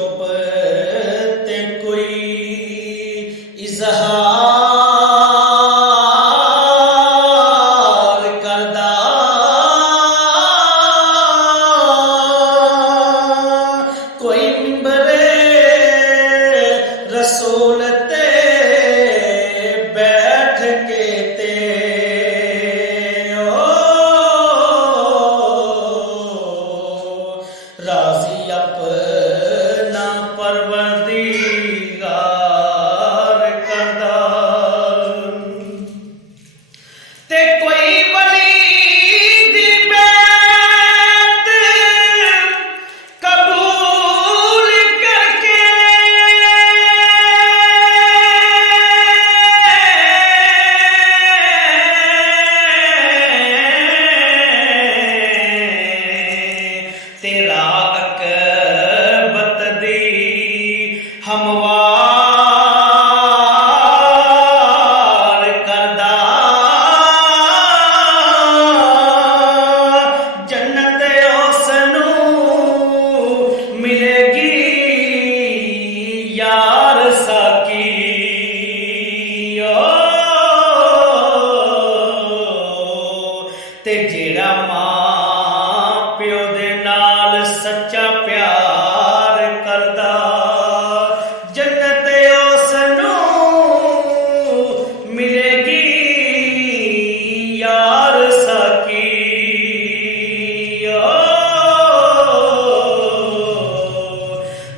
चुप ते कोई इजहार करदा, कोई मिंबरे रसूल ते बैठ के ते राजी अपना परवरदिगार करदा। ते कोई वली दी बैत कबूल करके तेरा हमवार करदा, जन्नत उसनू मिलेगी यार साकी। ते जेड़ा मां प्यो दे नाल सच्चा प्यार करदा, जन्नत उसनू मिलेगी यार साकी।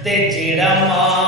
ते जेड़ा मां